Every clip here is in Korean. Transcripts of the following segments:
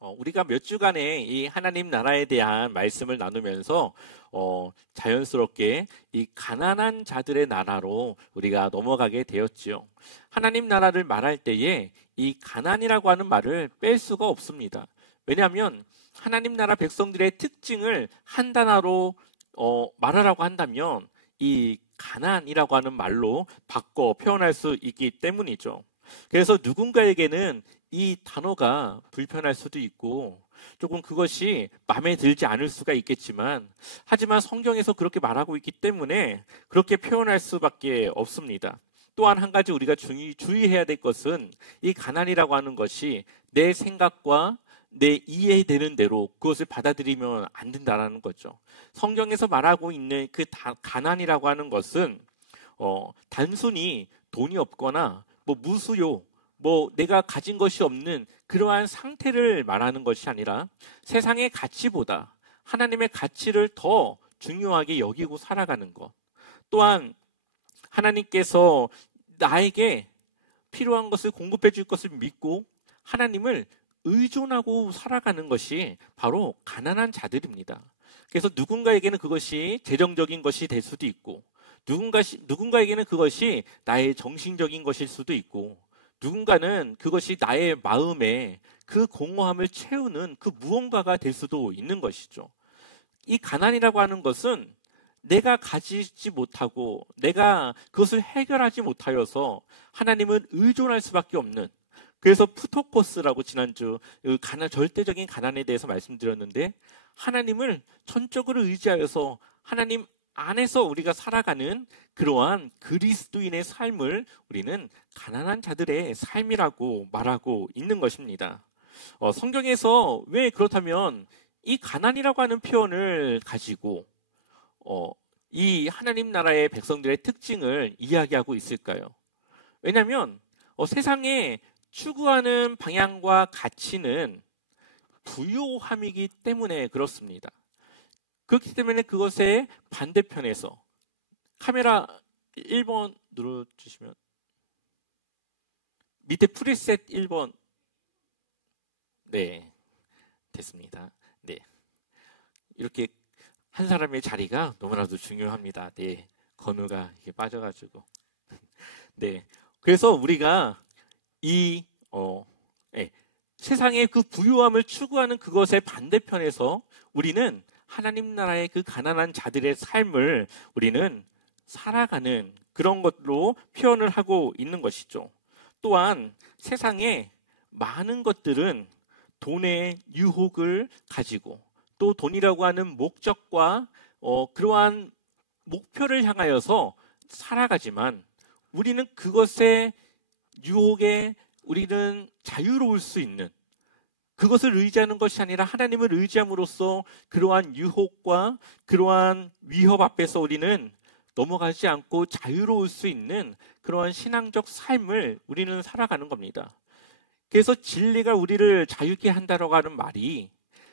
우리가 몇 주간의 이 하나님 나라에 대한 말씀을 나누면서 자연스럽게 이 가난한 자들의 나라로 우리가 넘어가게 되었지요. 하나님 나라를 말할 때에 이 가난이라고 하는 말을 뺄 수가 없습니다. 왜냐하면 하나님 나라 백성들의 특징을 한 단어로 말하라고 한다면 이 가난이라고 하는 말로 바꿔 표현할 수 있기 때문이죠. 그래서 누군가에게는 이 단어가 불편할 수도 있고 조금 그것이 마음에 들지 않을 수가 있겠지만, 하지만 성경에서 그렇게 말하고 있기 때문에 그렇게 표현할 수밖에 없습니다. 또한 한 가지 우리가 주의해야 될 것은 이 가난이라고 하는 것이 내 생각과 내 이해되는 대로 그것을 받아들이면 안 된다는 거죠. 성경에서 말하고 있는 그 가난이라고 하는 것은 단순히 돈이 없거나 무수요, 내가 가진 것이 없는 그러한 상태를 말하는 것이 아니라 세상의 가치보다 하나님의 가치를 더 중요하게 여기고 살아가는 것. 또한 하나님께서 나에게 필요한 것을 공급해 줄 것을 믿고 하나님을 의존하고 살아가는 것이 바로 가난한 자들입니다. 그래서 누군가에게는 그것이 재정적인 것이 될 수도 있고, 누군가에게는 그것이 나의 정신적인 것일 수도 있고, 누군가는 그것이 나의 마음에 그 공허함을 채우는 그 무언가가 될 수도 있는 것이죠. 이 가난이라고 하는 것은 내가 가지지 못하고 내가 그것을 해결하지 못하여서 하나님은 의존할 수밖에 없는, 그래서 푸토코스라고 지난주 절대적인 가난에 대해서 말씀드렸는데, 하나님을 전적으로 의지하여서 하나님 안에서 우리가 살아가는 그러한 그리스도인의 삶을 우리는 가난한 자들의 삶이라고 말하고 있는 것입니다. 성경에서 왜 그렇다면 이 가난이라고 하는 표현을 가지고 이 하나님 나라의 백성들의 특징을 이야기하고 있을까요? 왜냐하면 세상에 추구하는 방향과 가치는 부요함이기 때문에 그렇습니다. 그렇기 때문에 그것의 반대편에서, 카메라 1번 눌러주시면, 밑에 프리셋 1번. 네, 됐습니다. 네, 이렇게 한 사람의 자리가 너무나도 중요합니다. 네, 건우가 이렇게 빠져가지고. 네, 그래서 우리가 세상의 그 부유함을 추구하는 그것의 반대편에서 우리는 하나님 나라의 그 가난한 자들의 삶을 우리는 살아가는 그런 것으로 표현을 하고 있는 것이죠. 또한 세상에 많은 것들은 돈의 유혹을 가지고 또 돈이라고 하는 목적과 그러한 목표를 향하여서 살아가지만, 우리는 그것의 유혹에 우리는 자유로울 수 있는, 그것을 의지하는 것이 아니라 하나님을 의지함으로써 그러한 유혹과 그러한 위협 앞에서 우리는 넘어가지 않고 자유로울 수 있는 그러한 신앙적 삶을 우리는 살아가는 겁니다. 그래서 진리가 우리를 자유케 한다라고 하는 말이,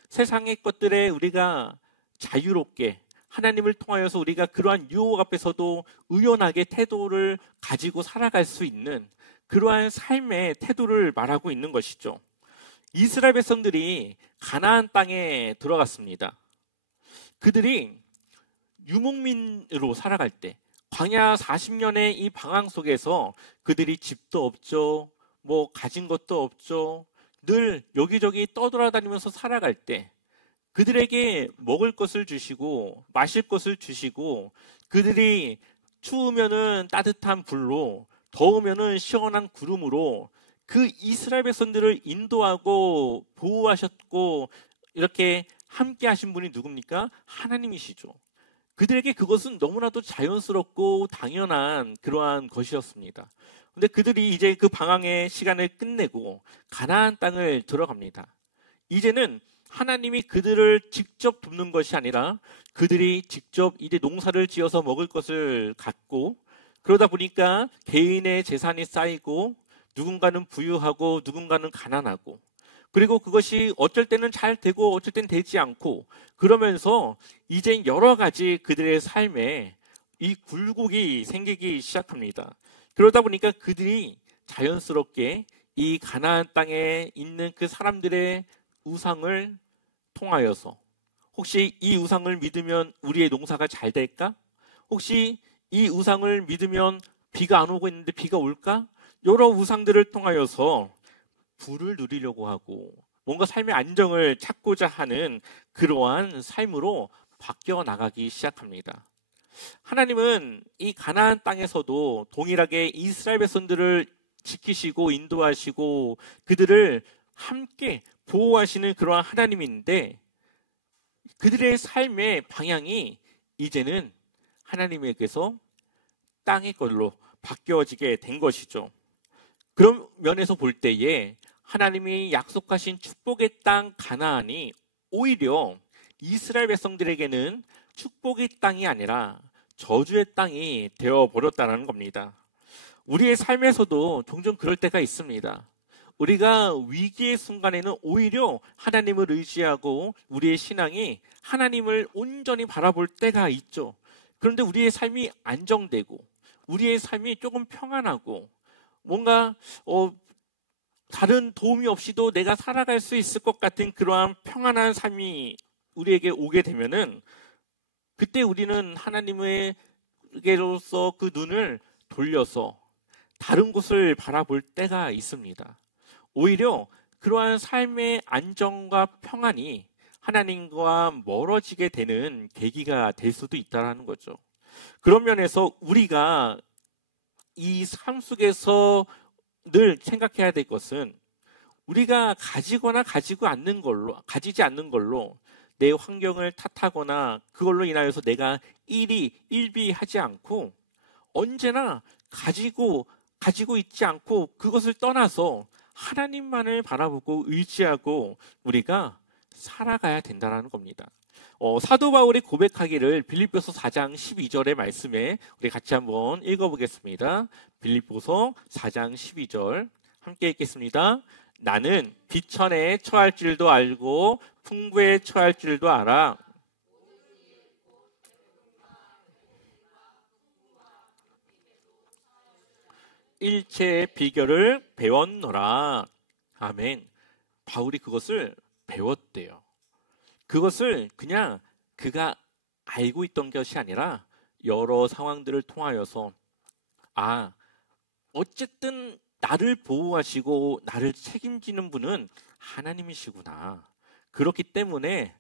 세상의 것들에 우리가 자유롭게 하나님을 통하여서 우리가 그러한 유혹 앞에서도 의연하게 태도를 가지고 살아갈 수 있는 그러한 삶의 태도를 말하고 있는 것이죠. 이스라엘 백성들이 가나안 땅에 들어갔습니다. 그들이 유목민으로 살아갈 때, 광야 40년의 이 방황 속에서 그들이 집도 없죠, 가진 것도 없죠, 늘 여기저기 떠돌아다니면서 살아갈 때 그들에게 먹을 것을 주시고 마실 것을 주시고, 그들이 추우면은 따뜻한 불로, 더우면은 시원한 구름으로 그 이스라엘 백성들을 인도하고 보호하셨고 이렇게 함께 하신 분이 누굽니까? 하나님이시죠. 그들에게 그것은 너무나도 자연스럽고 당연한 그러한 것이었습니다. 근데 그들이 이제 그 방황의 시간을 끝내고 가나안 땅을 들어갑니다. 이제는 하나님이 그들을 직접 돕는 것이 아니라 그들이 직접 이제 농사를 지어서 먹을 것을 갖고, 그러다 보니까 개인의 재산이 쌓이고 누군가는 부유하고 누군가는 가난하고, 그리고 그것이 어쩔 때는 잘 되고 어쩔 때는 되지 않고, 그러면서 이제 여러 가지 그들의 삶에 이 굴곡이 생기기 시작합니다. 그러다 보니까 그들이 자연스럽게 이 가나안 땅에 있는 그 사람들의 우상을 통하여서 혹시 이 우상을 믿으면 우리의 농사가 잘 될까? 혹시 이 우상을 믿으면 비가 안 오고 있는데 비가 올까? 여러 우상들을 통하여서 부를 누리려고 하고 뭔가 삶의 안정을 찾고자 하는 그러한 삶으로 바뀌어 나가기 시작합니다. 하나님은 이 가나안 땅에서도 동일하게 이스라엘 백성들을 지키시고 인도하시고 그들을 함께 보호하시는 그러한 하나님인데 그들의 삶의 방향이 이제는 하나님에게서 땅의 걸로 바뀌어지게 된 것이죠. 그런 면에서 볼 때에 하나님이 약속하신 축복의 땅 가나안이 오히려 이스라엘 백성들에게는 축복의 땅이 아니라 저주의 땅이 되어버렸다는 겁니다. 우리의 삶에서도 종종 그럴 때가 있습니다. 우리가 위기의 순간에는 오히려 하나님을 의지하고 우리의 신앙이 하나님을 온전히 바라볼 때가 있죠. 그런데 우리의 삶이 안정되고 우리의 삶이 조금 평안하고 뭔가 다른 도움이 없이도 내가 살아갈 수 있을 것 같은 그러한 평안한 삶이 우리에게 오게 되면은 그때 우리는 하나님에게로서 그 눈을 돌려서 다른 곳을 바라볼 때가 있습니다. 오히려 그러한 삶의 안정과 평안이 하나님과 멀어지게 되는 계기가 될 수도 있다는 거죠. 그런 면에서 우리가 이 삶 속에서 늘 생각해야 될 것은 우리가 가지거나 가지지 않는 걸로 내 환경을 탓하거나 그걸로 인하여서 내가 일비하지 않고 언제나 가지고 있지 않고 그것을 떠나서 하나님만을 바라보고 의지하고 우리가 살아가야 된다는 겁니다. 사도 바울이 고백하기를 빌립보서 4장 12절의 말씀에 우리 같이 한번 읽어보겠습니다. 빌립보서 4장 12절 함께 읽겠습니다. 나는 비천에 처할 줄도 알고 풍부에 처할 줄도 알아. 일체의 비결을 배웠노라. 아멘. 바울이 그것을 배웠대요. 그것을 그냥 그가 알고 있던 것이 아니라 여러 상황들을 통하여서 어쨌든 나를 보호하시고 나를 책임지는 분은 하나님이시구나. 그렇기 때문에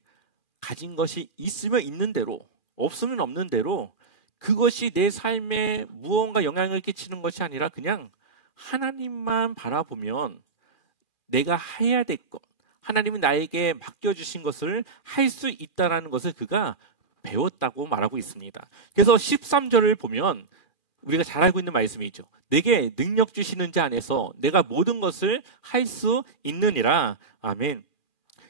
가진 것이 있으면 있는 대로 없으면 없는 대로 그것이 내 삶에 무언가 영향을 끼치는 것이 아니라 그냥 하나님만 바라보면 내가 해야 될 것, 하나님이 나에게 맡겨주신 것을 할 수 있다는 것을 그가 배웠다고 말하고 있습니다. 그래서 13절을 보면 우리가 잘 알고 있는 말씀이죠. 내게 능력 주시는 자 안에서 내가 모든 것을 할 수 있느니라. 아멘.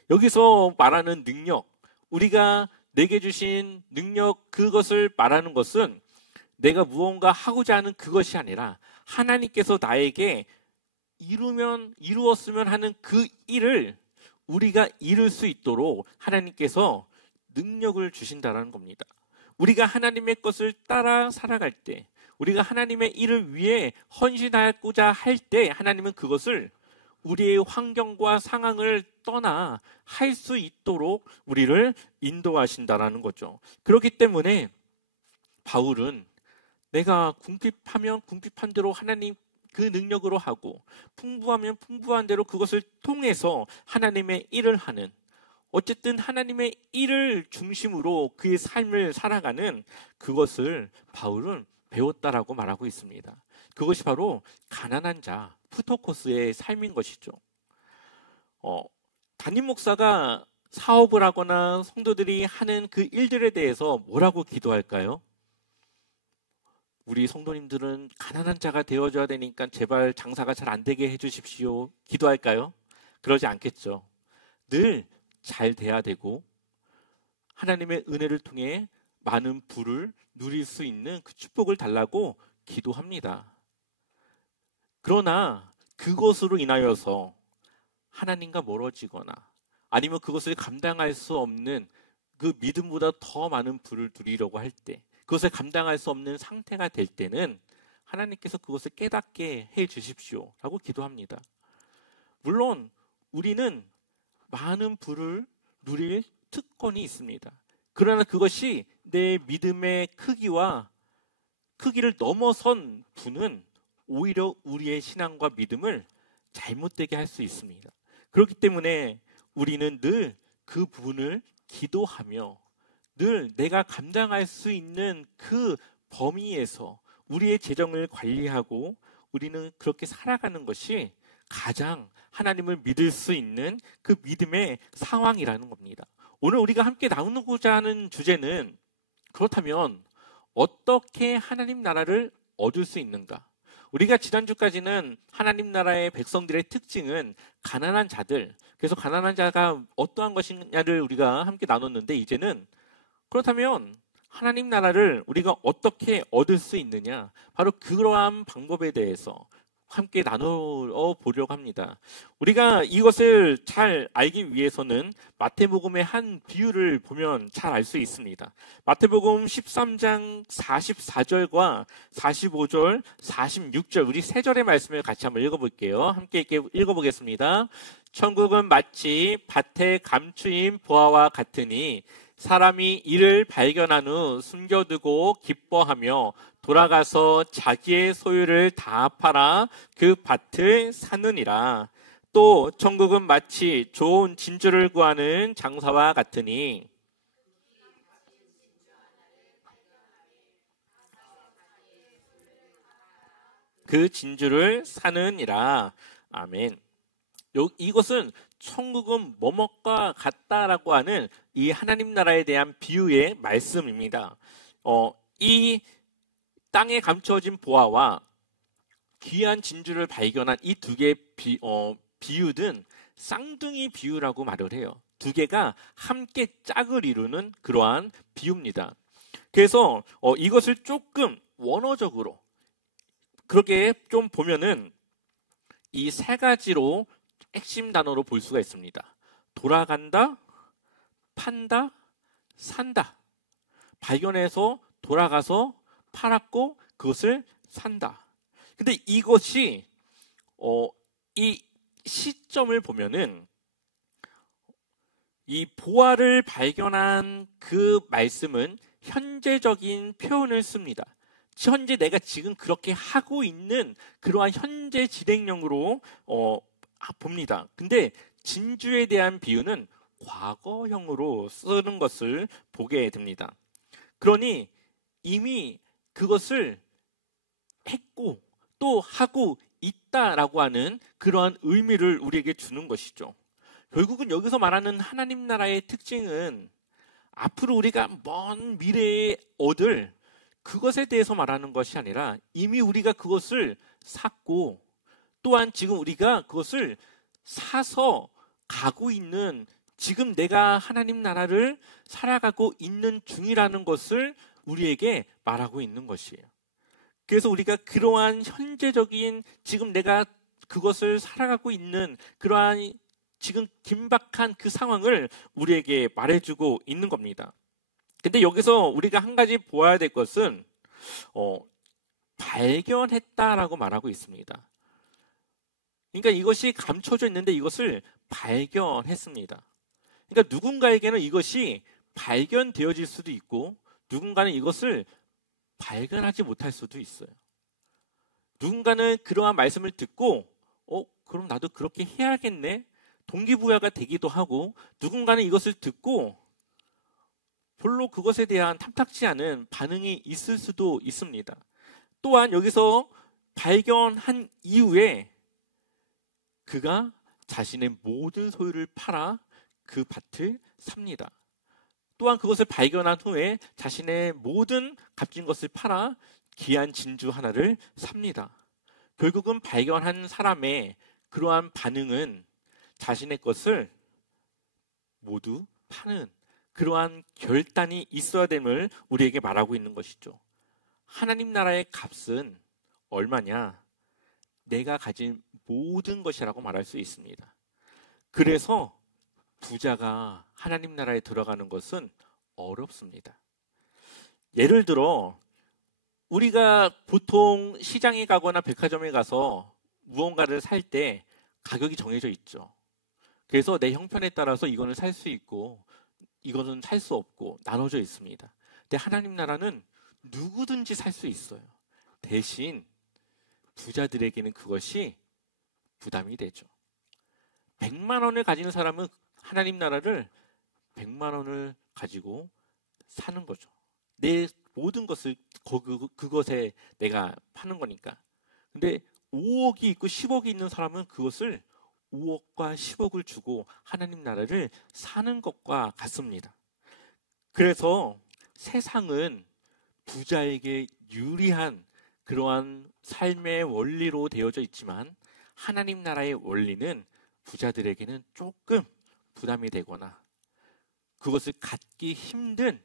여기서 말하는 능력, 우리가 내게 주신 능력, 그것을 말하는 것은 내가 무언가 하고자 하는 그것이 아니라 하나님께서 나에게 이루었으면 하는 그 일을 우리가 이룰 수 있도록 하나님께서 능력을 주신다는 겁니다. 우리가 하나님의 것을 따라 살아갈 때, 우리가 하나님의 일을 위해 헌신하고자 할 때 하나님은 그것을 우리의 환경과 상황을 떠나 할 수 있도록 우리를 인도하신다는 거죠. 그렇기 때문에 바울은 내가 궁핍하면 궁핍한 대로 하나님 그 능력으로 하고 풍부하면 풍부한 대로 그것을 통해서 하나님의 일을 하는, 어쨌든 하나님의 일을 중심으로 그의 삶을 살아가는 그것을 바울은 배웠다라고 말하고 있습니다. 그것이 바로 가난한 자, 푸토코스의 삶인 것이죠. 담임 목사가 사업을 하거나 성도들이 하는 그 일들에 대해서 뭐라고 기도할까요? 우리 성도님들은 가난한 자가 되어줘야 되니까 제발 장사가 잘 안 되게 해주십시오. 기도할까요? 그러지 않겠죠. 늘 잘 돼야 되고 하나님의 은혜를 통해 많은 부를 누릴 수 있는 그 축복을 달라고 기도합니다. 그러나 그것으로 인하여서 하나님과 멀어지거나 아니면 그것을 감당할 수 없는 그 믿음보다 더 많은 부를 누리려고 할 때, 그것을 감당할 수 없는 상태가 될 때는 하나님께서 그것을 깨닫게 해 주십시오 라고 기도합니다. 물론 우리는 많은 부를 누릴 특권이 있습니다. 그러나 그것이 내 믿음의 크기를 넘어선 부는 오히려 우리의 신앙과 믿음을 잘못되게 할 수 있습니다. 그렇기 때문에 우리는 늘 그 부분을 기도하며 늘 내가 감당할 수 있는 그 범위에서 우리의 재정을 관리하고 우리는 그렇게 살아가는 것이 가장 하나님을 믿을 수 있는 그 믿음의 상황이라는 겁니다. 오늘 우리가 함께 나누고자 하는 주제는 그렇다면 어떻게 하나님 나라를 얻을 수 있는가? 우리가 지난주까지는 하나님 나라의 백성들의 특징은 가난한 자들, 그래서 가난한 자가 어떠한 것이냐를 우리가 함께 나눴는데 이제는 그렇다면 하나님 나라를 우리가 어떻게 얻을 수 있느냐? 바로 그러한 방법에 대해서 함께 나누어 보려고 합니다. 우리가 이것을 잘 알기 위해서는 마태복음의 한 비유를 보면 잘 알 수 있습니다. 마태복음 13장 44절과 45절, 46절 우리 세 절의 말씀을 같이 한번 읽어볼게요. 함께 읽어보겠습니다. 천국은 마치 밭에 감추인 보화와 같으니 사람이 이를 발견한 후 숨겨두고 기뻐하며 돌아가서 자기의 소유를 다 팔아 그 밭을 사느니라. 또 천국은 마치 좋은 진주를 구하는 장사와 같으니 그 진주를 사느니라. 아멘. 이것은 천국은 뭐뭐과 같다라고 하는 이 하나님 나라에 대한 비유의 말씀입니다. 이 땅에 감추어진 보화와 귀한 진주를 발견한 이 두 개의 비유는 쌍둥이 비유라고 말을 해요. 두 개가 함께 짝을 이루는 그러한 비유입니다. 그래서 이것을 조금 원어적으로 그렇게 좀 보면은 이 세 가지로 핵심 단어로 볼 수가 있습니다. 돌아간다, 판다, 산다. 발견해서 돌아가서 팔았고 그것을 산다. 근데 이것이 이 시점을 보면은 이 보화를 발견한 그 말씀은 현재적인 표현을 씁니다. 현재 내가 지금 그렇게 하고 있는 그러한 현재 진행형으로 봅니다. 근데 진주에 대한 비유는 과거형으로 쓰는 것을 보게 됩니다. 그러니 이미 그것을 했고 또 하고 있다라고 하는 그러한 의미를 우리에게 주는 것이죠. 결국은 여기서 말하는 하나님 나라의 특징은 앞으로 우리가 먼 미래에 얻을 그것에 대해서 말하는 것이 아니라 이미 우리가 그것을 샀고 또한 지금 우리가 그것을 사서 가고 있는 지금 내가 하나님 나라를 살아가고 있는 중이라는 것을 우리에게 말하고 있는 것이에요. 그래서 우리가 그러한 현재적인 지금 내가 그것을 살아가고 있는 그러한 지금 긴박한 그 상황을 우리에게 말해주고 있는 겁니다. 근데 여기서 우리가 한 가지 보아야 될 것은 발견했다라고 말하고 있습니다. 그러니까 이것이 감춰져 있는데 이것을 발견했습니다. 그러니까 누군가에게는 이것이 발견되어질 수도 있고 누군가는 이것을 발견하지 못할 수도 있어요. 누군가는 그러한 말씀을 듣고 그럼 나도 그렇게 해야겠네. 동기부여가 되기도 하고 누군가는 이것을 듣고 별로 그것에 대한 탐탁지 않은 반응이 있을 수도 있습니다. 또한 여기서 발견한 이후에 그가 자신의 모든 소유를 팔아 그 밭을 삽니다. 또한 그것을 발견한 후에 자신의 모든 값진 것을 팔아 귀한 진주 하나를 삽니다. 결국은 발견한 사람의 그러한 반응은 자신의 것을 모두 파는 그러한 결단이 있어야 됨을 우리에게 말하고 있는 것이죠. 하나님 나라의 값은 얼마냐? 내가 가진 모든 것이라고 말할 수 있습니다. 그래서 부자가 하나님 나라에 들어가는 것은 어렵습니다. 예를 들어 우리가 보통 시장에 가거나 백화점에 가서 무언가를 살 때 가격이 정해져 있죠. 그래서 내 형편에 따라서 이거는 살 수 있고 이거는 살 수 없고 나눠져 있습니다. 근데 하나님 나라는 누구든지 살 수 있어요. 대신 부자들에게는 그것이 부담이 되죠. 100만 원을 가진 사람은 하나님 나라를 100만 원을 가지고 사는 거죠. 내 모든 것을 그것에 내가 파는 거니까. 근데 5억이 있고 10억이 있는 사람은 그것을 5억과 10억을 주고 하나님 나라를 사는 것과 같습니다. 그래서 세상은 부자에게 유리한 그러한 삶의 원리로 되어져 있지만 하나님 나라의 원리는 부자들에게는 조금 부담이 되거나 그것을 갖기 힘든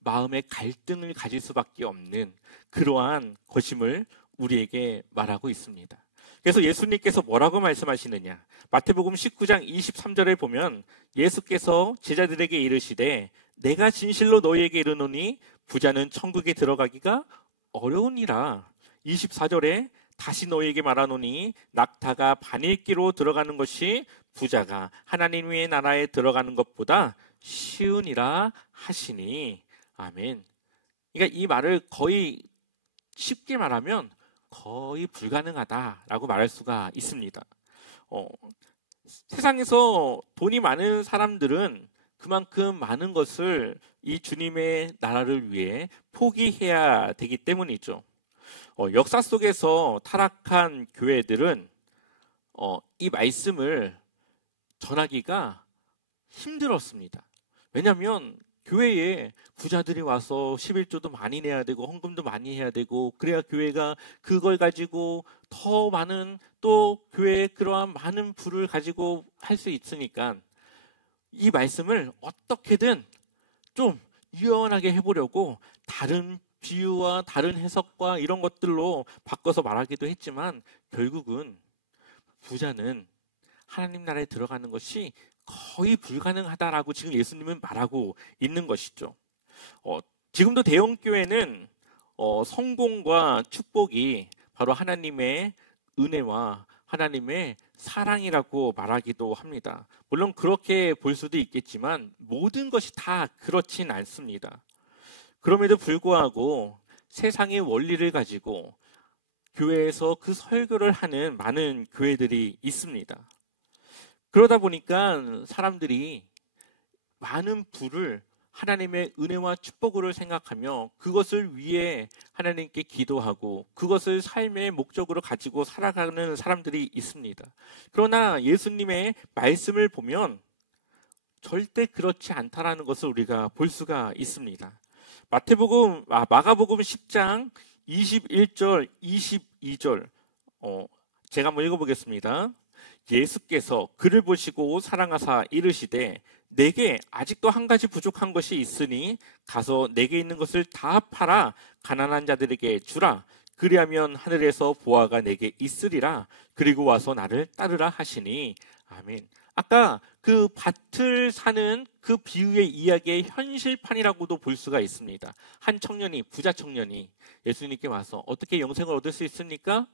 마음의 갈등을 가질 수밖에 없는 그러한 것임을 우리에게 말하고 있습니다. 그래서 예수님께서 뭐라고 말씀하시느냐? 마태복음 19장 23절에 보면 예수께서 제자들에게 이르시되 내가 진실로 너희에게 이르노니 부자는 천국에 들어가기가 어려우니라. 24절에 다시 너희에게 말하노니 낙타가 바늘기로 들어가는 것이 부자가 하나님의 나라에 들어가는 것보다 쉬우니라 하시니. 아멘. 그러니까 이 말을 거의 쉽게 말하면 거의 불가능하다라고 말할 수가 있습니다. 세상에서 돈이 많은 사람들은 그만큼 많은 것을 이 주님의 나라를 위해 포기해야 되기 때문이죠. 역사 속에서 타락한 교회들은 이 말씀을 전하기가 힘들었습니다. 왜냐하면 교회에 부자들이 와서 11조도 많이 내야 되고 헌금도 많이 해야 되고 그래야 교회가 그걸 가지고 더 많은 또 교회에 그러한 많은 부를 가지고 할 수 있으니까 이 말씀을 어떻게든 좀 유연하게 해보려고 다른 비유와 다른 해석과 이런 것들로 바꿔서 말하기도 했지만 결국은 부자는 하나님 나라에 들어가는 것이 거의 불가능하다라고 지금 예수님은 말하고 있는 것이죠. 지금도 대형교회는 성공과 축복이 바로 하나님의 은혜와 하나님의 사랑이라고 말하기도 합니다. 물론 그렇게 볼 수도 있겠지만 모든 것이 다 그렇진 않습니다. 그럼에도 불구하고 세상의 원리를 가지고 교회에서 그 설교를 하는 많은 교회들이 있습니다. 그러다 보니까 사람들이 많은 부를 하나님의 은혜와 축복으로 생각하며 그것을 위해 하나님께 기도하고 그것을 삶의 목적으로 가지고 살아가는 사람들이 있습니다. 그러나 예수님의 말씀을 보면 절대 그렇지 않다라는 것을 우리가 볼 수가 있습니다. 마가복음 10장 21절, 22절 제가 한번 읽어보겠습니다. 예수께서 그를 보시고 사랑하사 이르시되 내게 아직도 한 가지 부족한 것이 있으니 가서 내게 있는 것을 다 팔아 가난한 자들에게 주라. 그리하면 하늘에서 보화가 내게 있으리라. 그리고 와서 나를 따르라 하시니. 아멘. 아까 그 밭을 사는 그 비유의 이야기의 현실판이라고도 볼 수가 있습니다. 한 청년이, 부자 청년이 예수님께 와서 어떻게 영생을 얻을 수 있습니까?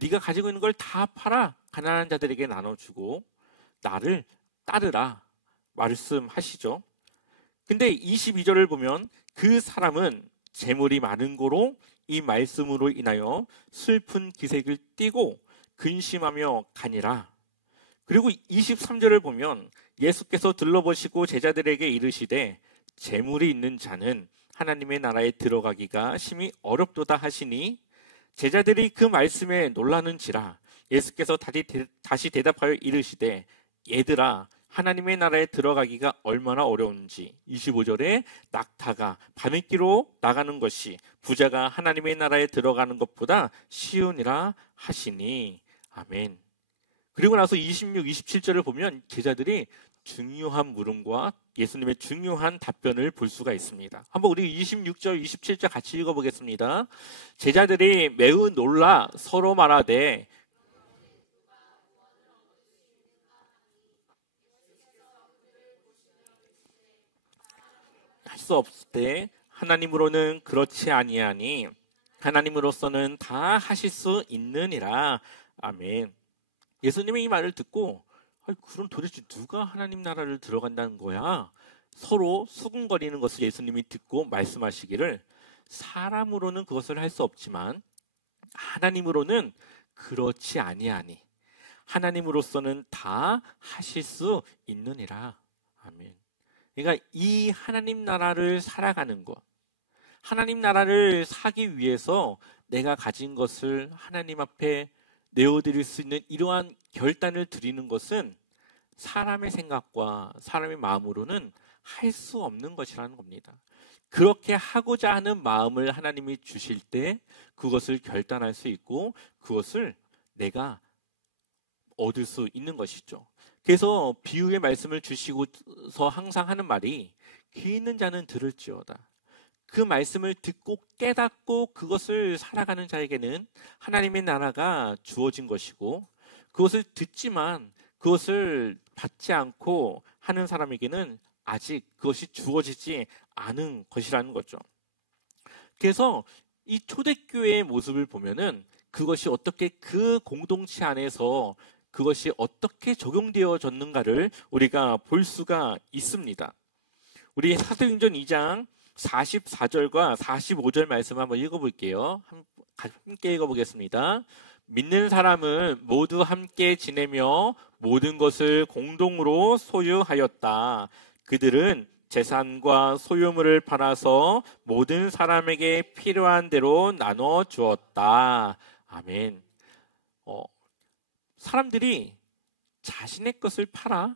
네가 가지고 있는 걸 다 팔아 가난한 자들에게 나눠주고 나를 따르라 말씀하시죠. 근데 22절을 보면 그 사람은 재물이 많은 고로 이 말씀으로 인하여 슬픈 기색을 띠고 근심하며 가니라. 그리고 23절을 보면 예수께서 들러보시고 제자들에게 이르시되 재물이 있는 자는 하나님의 나라에 들어가기가 심히 어렵도다 하시니 제자들이 그 말씀에 놀라는지라. 예수께서 다시 대답하여 이르시되 얘들아 하나님의 나라에 들어가기가 얼마나 어려운지. 25절에 낙타가 바늘기로 나가는 것이 부자가 하나님의 나라에 들어가는 것보다 쉬우니라 하시니. 아멘. 그리고 나서 26, 27절을 보면 제자들이 중요한 물음과 예수님의 중요한 답변을 볼 수가 있습니다. 한번 우리 26절, 27절 같이 읽어보겠습니다. 제자들이 매우 놀라 서로 말하되 할 수 없을 때 하나님으로는 그렇지 아니하니 하나님으로서는 다 하실 수 있느니라. 아멘. 예수님의 이 말을 듣고 아니, 그럼 도대체 누가 하나님 나라를 들어간다는 거야? 서로 수군거리는 것을 예수님이 듣고 말씀하시기를, 사람으로는 그것을 할 수 없지만 하나님으로는 그렇지 아니하니 하나님으로서는 다 하실 수 있느니라. 아멘. 그러니까 이 하나님 나라를 살아가는 것, 하나님 나라를 사기 위해서 내가 가진 것을 하나님 앞에 내어드릴 수 있는 이러한 결단을 드리는 것은 사람의 생각과 사람의 마음으로는 할 수 없는 것이라는 겁니다. 그렇게 하고자 하는 마음을 하나님이 주실 때 그것을 결단할 수 있고 그것을 내가 얻을 수 있는 것이죠. 그래서 비유의 말씀을 주시고서 항상 하는 말이, 귀 있는 자는 들을지어다. 그 말씀을 듣고 깨닫고 그것을 살아가는 자에게는 하나님의 나라가 주어진 것이고, 그것을 듣지만 그것을 받지 않고 하는 사람에게는 아직 그것이 주어지지 않은 것이라는 거죠. 그래서 이 초대교회의 모습을 보면은 그것이 어떻게 그 공동체 안에서 그것이 어떻게 적용되어졌는가를 우리가 볼 수가 있습니다. 우리 사도행전 2장 44절과 45절 말씀 한번 읽어볼게요. 함께 읽어보겠습니다. 믿는 사람은 모두 함께 지내며 모든 것을 공동으로 소유하였다. 그들은 재산과 소유물을 팔아서 모든 사람에게 필요한 대로 나눠 주었다. 아멘. 사람들이 자신의 것을 팔아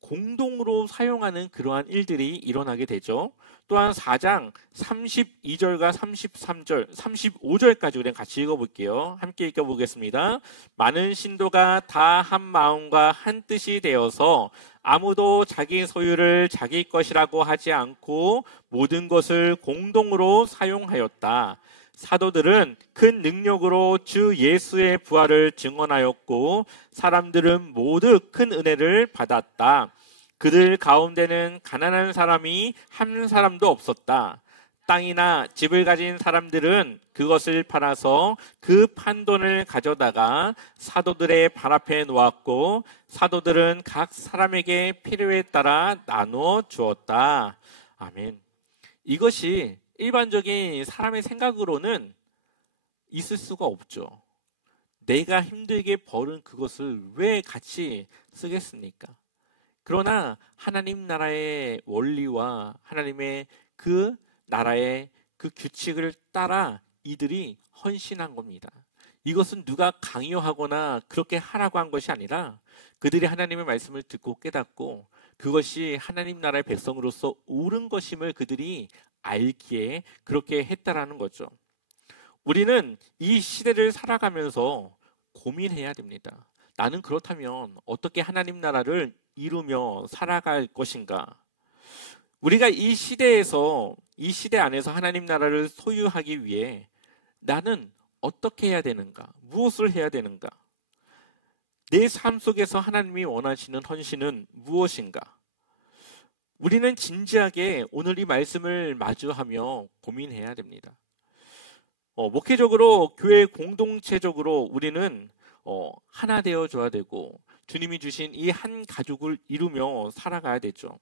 공동으로 사용하는 그러한 일들이 일어나게 되죠. 또한 4장 32절과 33절, 35절까지 우리 같이 읽어볼게요. 함께 읽어보겠습니다. 많은 신도가 다 한 마음과 한 뜻이 되어서 아무도 자기 소유를 자기 것이라고 하지 않고 모든 것을 공동으로 사용하였다. 사도들은 큰 능력으로 주 예수의 부활을 증언하였고 사람들은 모두 큰 은혜를 받았다. 그들 가운데는 가난한 사람이 한 사람도 없었다. 땅이나 집을 가진 사람들은 그것을 팔아서 그 판돈을 가져다가 사도들의 발 앞에 놓았고 사도들은 각 사람에게 필요에 따라 나누어 주었다. 아멘. 이것이 일반적인 사람의 생각으로는 있을 수가 없죠. 내가 힘들게 벌은 그것을 왜 같이 쓰겠습니까? 그러나 하나님 나라의 원리와 하나님의 그 나라의 그 규칙을 따라 이들이 헌신한 겁니다. 이것은 누가 강요하거나 그렇게 하라고 한 것이 아니라 그들이 하나님의 말씀을 듣고 깨닫고 그것이 하나님 나라의 백성으로서 옳은 것임을 그들이 알기에 그렇게 했다라는 거죠. 우리는 이 시대를 살아가면서 고민해야 됩니다. 나는 그렇다면 어떻게 하나님 나라를 이루며 살아갈 것인가? 우리가 이 시대에서, 이 시대 안에서 하나님 나라를 소유하기 위해 나는 어떻게 해야 되는가? 무엇을 해야 되는가? 내 삶 속에서 하나님이 원하시는 헌신은 무엇인가? 우리는 진지하게 오늘 이 말씀을 마주하며 고민해야 됩니다. 목회적으로, 교회 공동체적으로 우리는 하나 되어줘야 되고 주님이 주신 이 한 가족을 이루며 살아가야 되죠.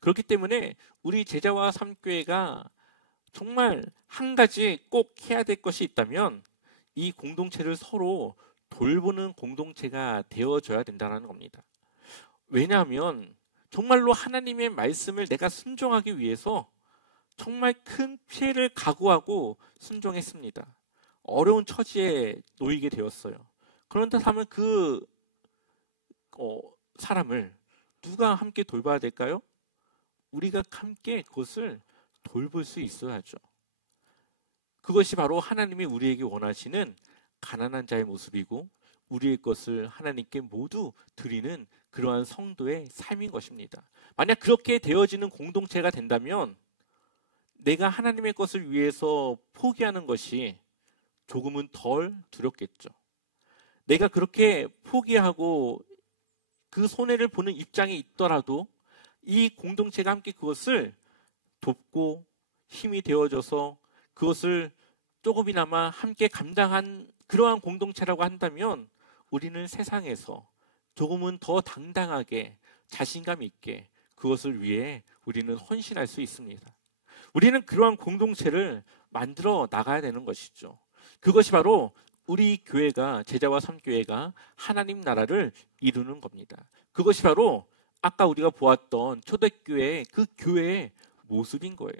그렇기 때문에 우리 제자와 삼교회가 정말 한 가지 꼭 해야 될 것이 있다면 이 공동체를 서로 돌보는 공동체가 되어줘야 된다는 겁니다. 왜냐하면 정말로 하나님의 말씀을 내가 순종하기 위해서 정말 큰 피해를 각오하고 순종했습니다. 어려운 처지에 놓이게 되었어요. 그런다면 그 사람을 누가 함께 돌봐야 될까요? 우리가 함께 그것을 돌볼 수 있어야죠. 그것이 바로 하나님이 우리에게 원하시는 가난한 자의 모습이고 우리의 것을 하나님께 모두 드리는 그러한 성도의 삶인 것입니다. 만약 그렇게 되어지는 공동체가 된다면 내가 하나님의 것을 위해서 포기하는 것이 조금은 덜 두렵겠죠. 내가 그렇게 포기하고 그 손해를 보는 입장에 있더라도 이 공동체가 함께 그것을 돕고 힘이 되어져서 그것을 조금이나마 함께 감당한 그러한 공동체라고 한다면 우리는 세상에서 조금은 더 당당하게 자신감 있게 그것을 위해 우리는 헌신할 수 있습니다. 우리는 그러한 공동체를 만들어 나가야 되는 것이죠. 그것이 바로 우리 교회가, 제자와 삼교회가 하나님 나라를 이루는 겁니다. 그것이 바로 아까 우리가 보았던 초대교회의 그 교회의 모습인 거예요.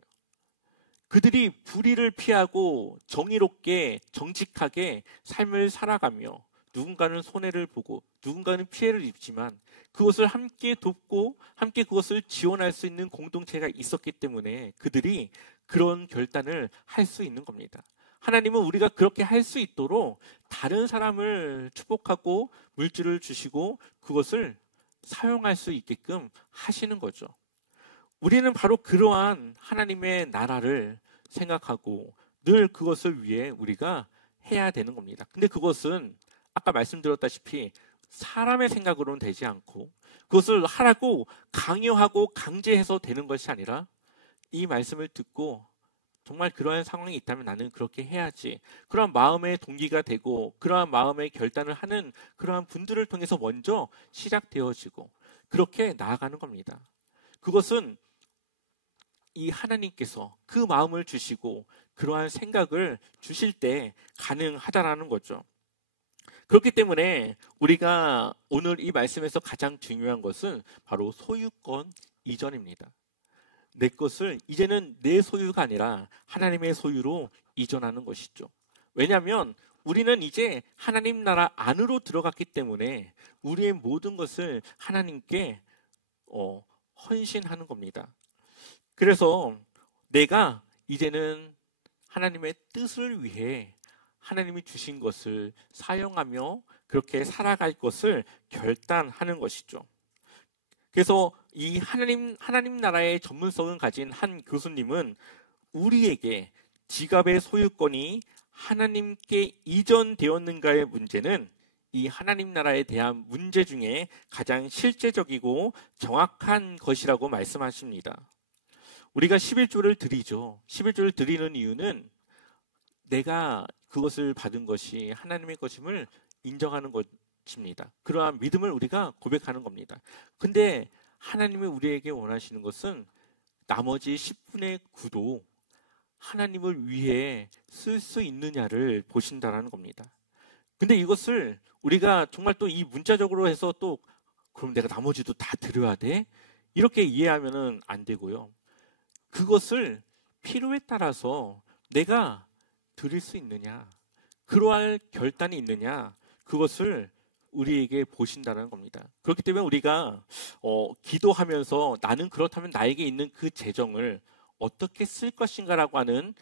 그들이 불의를 피하고 정의롭게 정직하게 삶을 살아가며 누군가는 손해를 보고 누군가는 피해를 입지만 그것을 함께 돕고 함께 그것을 지원할 수 있는 공동체가 있었기 때문에 그들이 그런 결단을 할 수 있는 겁니다. 하나님은 우리가 그렇게 할 수 있도록 다른 사람을 축복하고 물질을 주시고 그것을 사용할 수 있게끔 하시는 거죠. 우리는 바로 그러한 하나님의 나라를 생각하고 늘 그것을 위해 우리가 해야 되는 겁니다. 근데 그것은 아까 말씀드렸다시피 사람의 생각으로는 되지 않고 그것을 하라고 강요하고 강제해서 되는 것이 아니라 이 말씀을 듣고 정말 그러한 상황이 있다면 나는 그렇게 해야지. 그러한 마음의 동기가 되고 그러한 마음의 결단을 하는 그러한 분들을 통해서 먼저 시작되어지고 그렇게 나아가는 겁니다. 그것은 이 하나님께서 그 마음을 주시고 그러한 생각을 주실 때 가능하다라는 거죠. 그렇기 때문에 우리가 오늘 이 말씀에서 가장 중요한 것은 바로 소유권 이전입니다. 내 것을 이제는 내 소유가 아니라 하나님의 소유로 이전하는 것이죠. 왜냐하면 우리는 이제 하나님 나라 안으로 들어갔기 때문에 우리의 모든 것을 하나님께 헌신하는 겁니다. 그래서 내가 이제는 하나님의 뜻을 위해 하나님이 주신 것을 사용하며 그렇게 살아갈 것을 결단하는 것이죠. 그래서 이 하나님 나라의 전문성을 가진 한 교수님은 우리에게 지갑의 소유권이 하나님께 이전되었는가의 문제는 이 하나님 나라에 대한 문제 중에 가장 실제적이고 정확한 것이라고 말씀하십니다. 우리가 11조를 드리죠. 11조를 드리는 이유는 내가 그것을 받은 것이 하나님의 것임을 인정하는 것입니다. 그러한 믿음을 우리가 고백하는 겁니다. 근데 하나님이 우리에게 원하시는 것은 나머지 10분의 9도 하나님을 위해 쓸 수 있느냐를 보신다라는 겁니다. 근데 이것을 우리가 정말 또 이 문자적으로 해서 또 그럼 내가 나머지도 다 드려야 돼? 이렇게 이해하면은 안 되고요. 그것을 필요에 따라서 내가 드릴 수 있느냐, 그러할 결단이 있느냐, 그것을 우리에게 보신다는 겁니다. 그렇기 때문에 우리가 기도하면서 나는 그렇다면 나에게 있는 그 재정을 어떻게 쓸 것인가라고 하는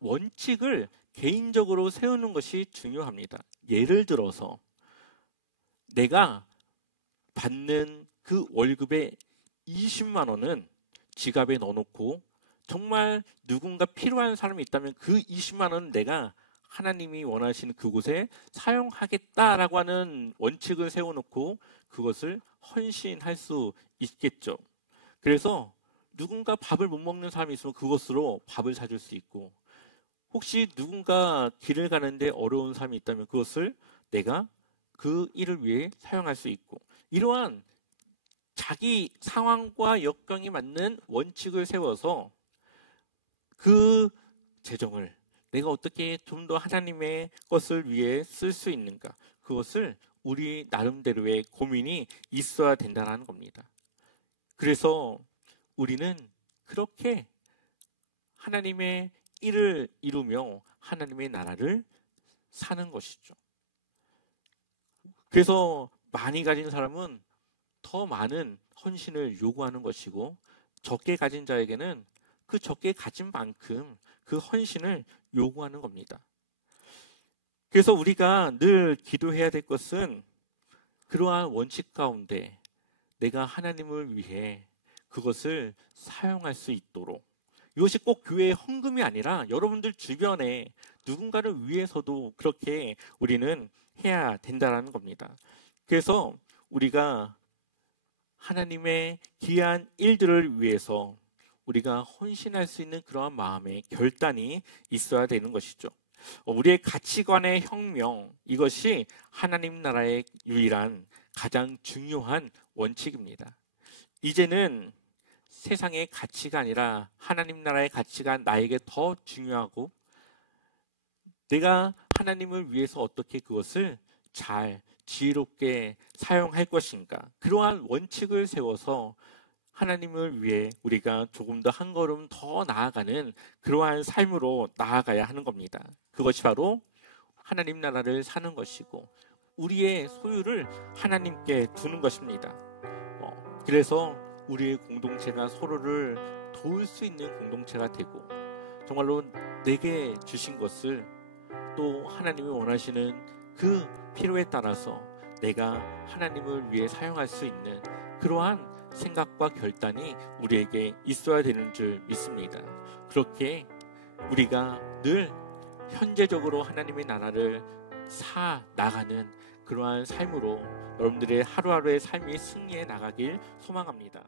원칙을 개인적으로 세우는 것이 중요합니다. 예를 들어서 내가 받는 그 월급의 20만 원은 지갑에 넣어놓고 정말 누군가 필요한 사람이 있다면 그 20만 원은 내가 하나님이 원하시는 그곳에 사용하겠다라고 하는 원칙을 세워놓고 그것을 헌신할 수 있겠죠. 그래서 누군가 밥을 못 먹는 사람이 있으면 그것으로 밥을 사줄 수 있고 혹시 누군가 길을 가는데 어려운 사람이 있다면 그것을 내가 그 일을 위해 사용할 수 있고 이러한 자기 상황과 역경에 맞는 원칙을 세워서 그 재정을 내가 어떻게 좀 더 하나님의 것을 위해 쓸 수 있는가 그것을 우리 나름대로의 고민이 있어야 된다는 겁니다. 그래서 우리는 그렇게 하나님의 일을 이루며 하나님의 나라를 사는 것이죠. 그래서 많이 가진 사람은 더 많은 헌신을 요구하는 것이고 적게 가진 자에게는 그 적게 가진 만큼 그 헌신을 요구하는 겁니다. 그래서 우리가 늘 기도해야 될 것은 그러한 원칙 가운데 내가 하나님을 위해 그것을 사용할 수 있도록 이것이 꼭 교회의 헌금이 아니라 여러분들 주변에 누군가를 위해서도 그렇게 우리는 해야 된다는 겁니다. 그래서 우리가 하나님의 귀한 일들을 위해서 우리가 헌신할 수 있는 그러한 마음의 결단이 있어야 되는 것이죠. 우리의 가치관의 혁명, 이것이 하나님 나라의 유일한 가장 중요한 원칙입니다. 이제는 세상의 가치가 아니라 하나님 나라의 가치가 나에게 더 중요하고 내가 하나님을 위해서 어떻게 그것을 잘 지혜롭게 사용할 것인가, 그러한 원칙을 세워서 하나님을 위해 우리가 조금 더 한 걸음 더 나아가는 그러한 삶으로 나아가야 하는 겁니다. 그것이 바로 하나님 나라를 사는 것이고 우리의 소유를 하나님께 두는 것입니다. 그래서 우리의 공동체가 서로를 도울 수 있는 공동체가 되고 정말로 내게 주신 것을 또 하나님이 원하시는 그 필요에 따라서 내가 하나님을 위해 사용할 수 있는 그러한 생각과 결단이 우리에게 있어야 되는 줄 믿습니다. 그렇게 우리가 늘 현재적으로 하나님의 나라를 사 나가는 그러한 삶으로 여러분들의 하루하루의 삶이 승리해 나가길 소망합니다.